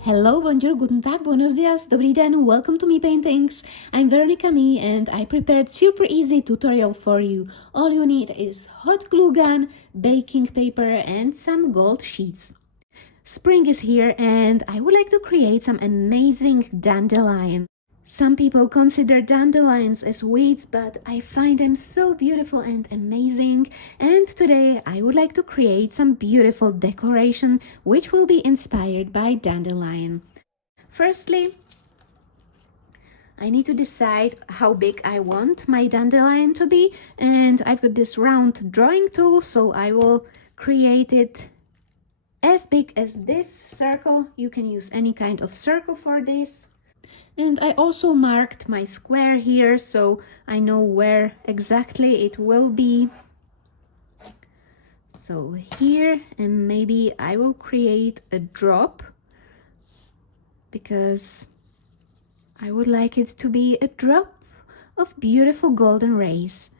Hello, bonjour, guten Tag, buenos dias, dobrý den, welcome to Mii Paintings. I'm Veronika Mii and I prepared super easy tutorial for you. All you need is hot glue gun, baking paper and some gold sheets. Spring is here and I would like to create some amazing dandelion. Some people consider dandelions as weeds, but I find them so beautiful and amazing. And today I would like to create some beautiful decoration which will be inspired by dandelion. Firstly, I need to decide how big I want my dandelion to be, and I've got this round drawing tool, so I will create it as big as this circle. You can use any kind of circle for this. And I also marked my square here, so I know where exactly it will be. So here, and maybe I will create a drop, because I would like it to be a drop of beautiful golden rays.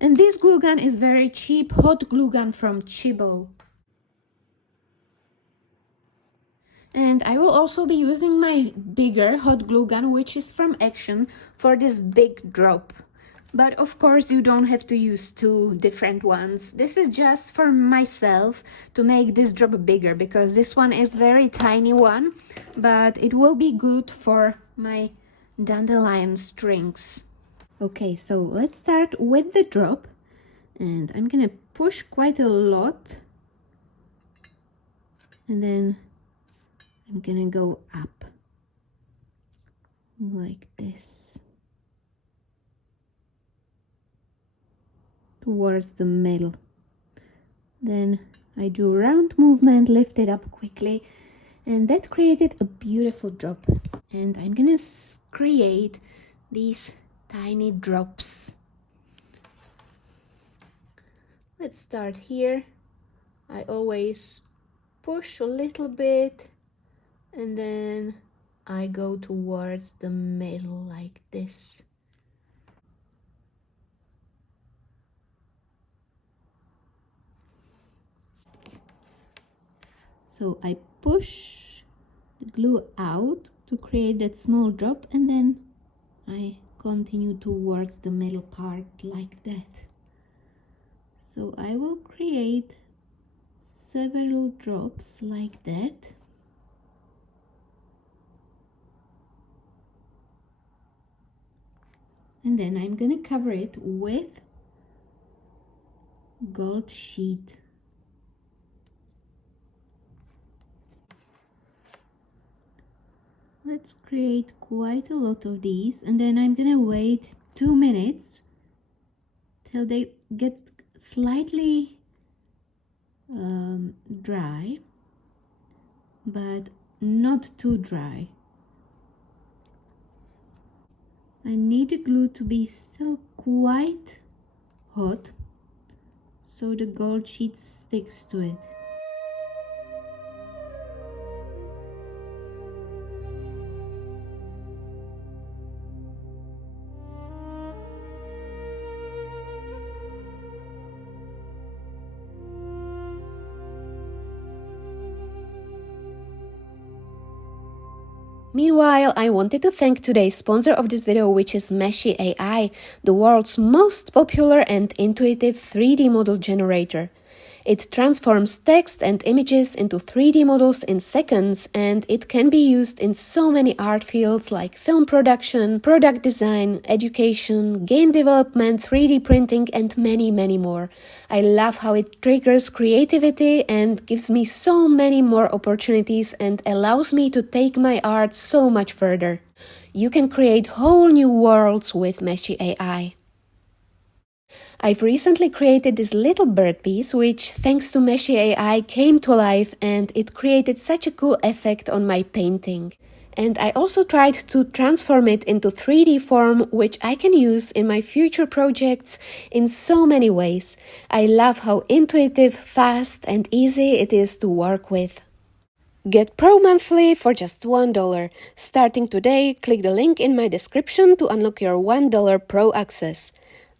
And this glue gun is very cheap hot glue gun from Chibo. And I will also be using my bigger hot glue gun, which is from Action, for this big drop. But of course you don't have to use two different ones. This is just for myself to make this drop bigger, because this one is very tiny one, but it will be good for my dandelion strings. Okay, so let's start with the drop, and I'm gonna push quite a lot, and then I'm gonna go up like this towards the middle. Then I do a round movement, lift it up quickly, and that created a beautiful drop. And I'm gonna create these tiny drops. Let's start here. I always push a little bit, and then I go towards the middle like this. So I push the glue out to create that small drop, and then I continue towards the middle part like that. So I will create several drops like that. And then I'm gonna cover it with gold sheet. Let's create quite a lot of these, and then I'm gonna wait 2 minutes till they get slightly dry, but not too dry. I need the glue to be still quite hot, so the gold sheet sticks to it. Meanwhile, I wanted to thank today's sponsor of this video, which is Meshy AI, the world's most popular and intuitive 3D model generator. It transforms text and images into 3D models in seconds, and it can be used in so many art fields like film production, product design, education, game development, 3D printing, and many, many more. I love how it triggers creativity and gives me so many more opportunities and allows me to take my art so much further. You can create whole new worlds with Meshy AI. I've recently created this little bird piece, which thanks to Meshy AI came to life, and it created such a cool effect on my painting. And I also tried to transform it into 3D form, which I can use in my future projects in so many ways. I love how intuitive, fast and easy it is to work with. Get Pro Monthly for just $1. Starting today, click the link in my description to unlock your $1 Pro access.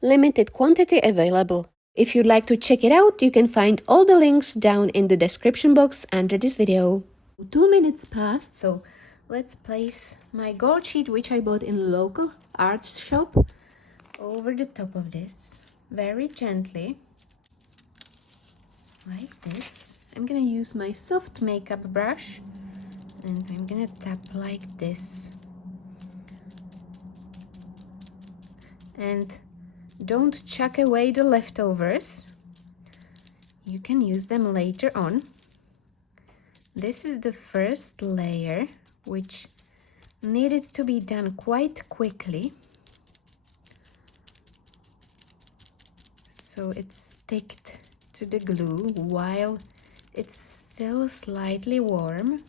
Limited quantity available. If you'd like to check it out, you can find all the links down in the description box under this video. 2 minutes passed, so let's place my gold sheet, which I bought in a local art shop, over the top of this very gently, like this. I'm gonna use my soft makeup brush and I'm gonna tap like this. And don't chuck away the leftovers. You can use them later on. This is the first layer, which needed to be done quite quickly, so it's sticked to the glue while it's still slightly warm.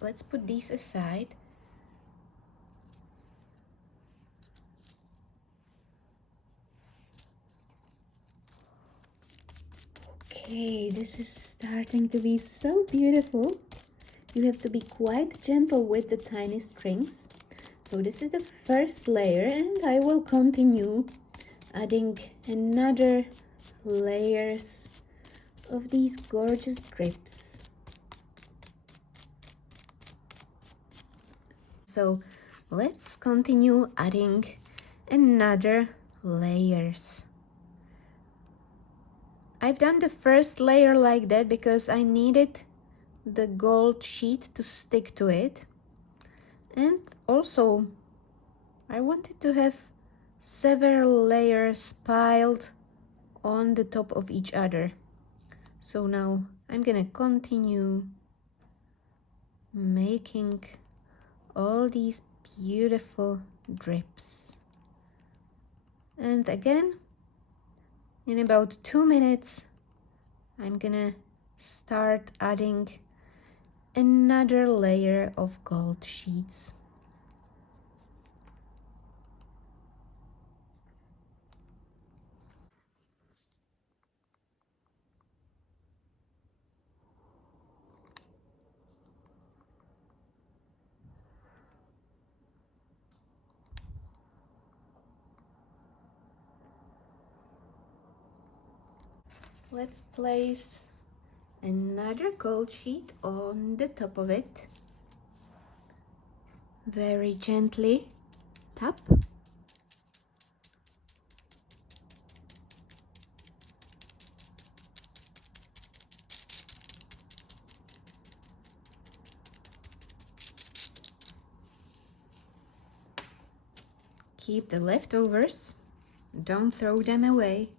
Let's put these aside. Okay, this is starting to be so beautiful. You have to be quite gentle with the tiny strings. So this is the first layer, and I will continue adding another layers of these gorgeous drips. So let's continue adding another layers. I've done the first layer like that because I needed the gold sheet to stick to it, and also I wanted to have several layers piled on the top of each other. So now I'm gonna continue making all these beautiful drips, and again in about 2 minutes I'm gonna start adding another layer of gold sheets. Let's place another gold sheet on the top of it. Very gently tap. Keep the leftovers, don't throw them away.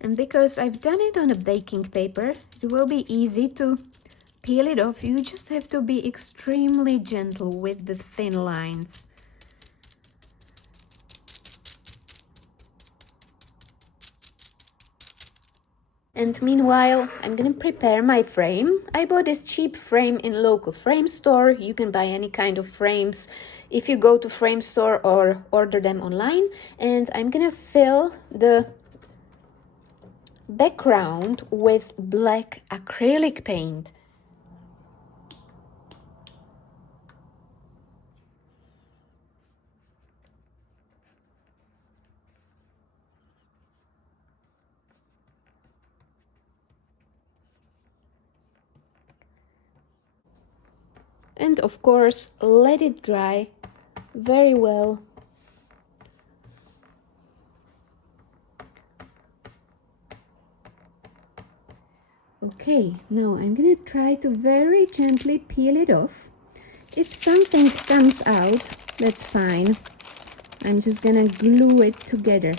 And because I've done it on a baking paper, it will be easy to peel it off. You just have to be extremely gentle with the thin lines. And meanwhile, I'm gonna prepare my frame. I bought this cheap frame in local frame store. You can buy any kind of frames if you go to frame store or order them online. And I'm gonna fill the background with black acrylic paint. And of course, let it dry very well. Okay, now I'm gonna try to very gently peel it off. If something comes out, that's fine. I'm just gonna glue it together.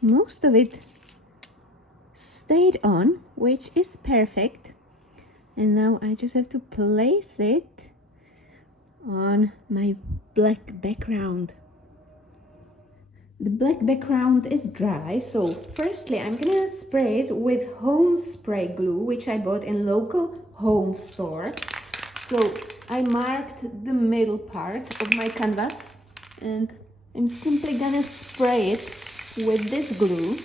Most of it stayed on, which is perfect. And now I just have to place it on my black background. The black background is dry, so firstly I'm gonna spray it with home spray glue, which I bought in local home store. So I marked the middle part of my canvas and I'm simply gonna spray it with this glue,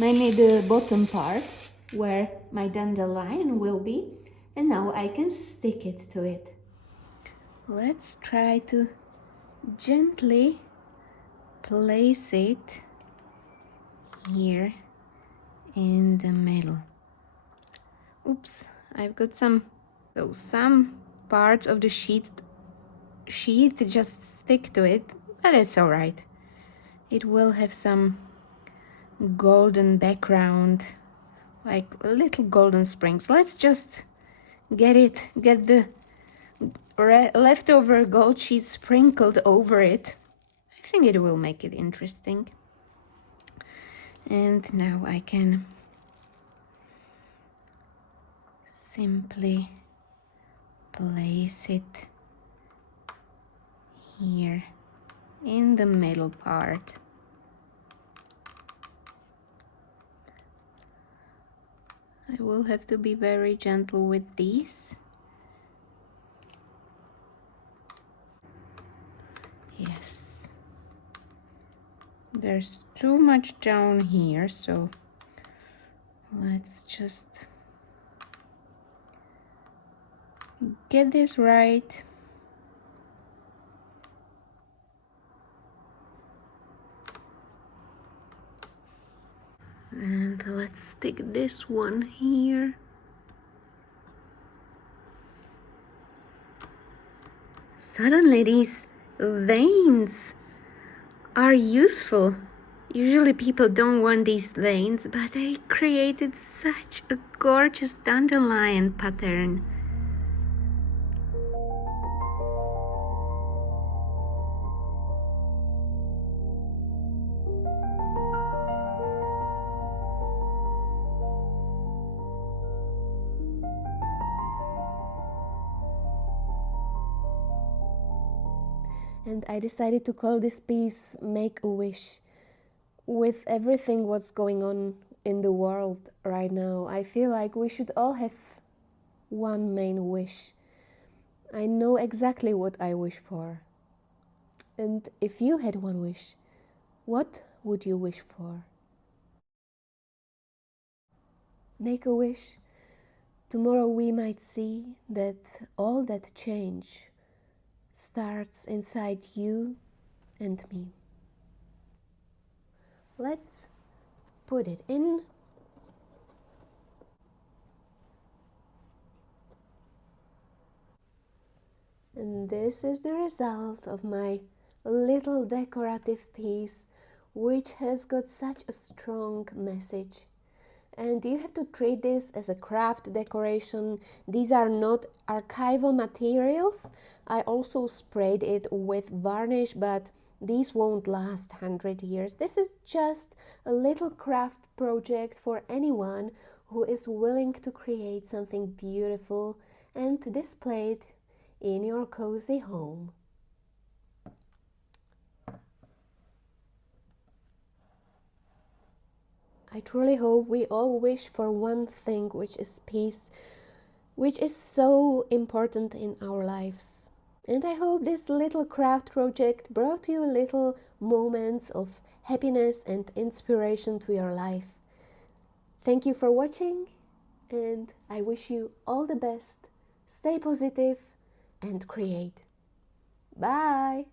mainly the bottom part where my dandelion will be, and now I can stick it to it. Let's try to gently place it here in the middle. Oops, I've got some parts of the sheet just stick to it, but it's all right. It will have some golden background, like little golden springs. Let's just get the leftover gold sheet sprinkled over it. I think it will make it interesting. And now I can simply place it here in the middle part. I will have to be very gentle with these. Yes. There's too much down here, so let's just get this right. And let's stick this one here. Suddenly these veins are useful. Usually people don't want these veins, but they created such a gorgeous dandelion pattern. And I decided to call this piece Make a Wish. With everything what's going on in the world right now, I feel like we should all have one main wish. I know exactly what I wish for. And if you had one wish, what would you wish for? Make a wish. Tomorrow we might see that all that change starts inside you and me. Let's put it in. And this is the result of my little decorative piece, which has got such a strong message. And you have to treat this as a craft decoration. These are not archival materials. I also sprayed it with varnish, but these won't last 100 years. This is just a little craft project for anyone who is willing to create something beautiful and display it in your cozy home. I truly hope we all wish for one thing, which is peace, which is so important in our lives. And I hope this little craft project brought you little moments of happiness and inspiration to your life. Thank you for watching, and I wish you all the best. Stay positive and create. Bye!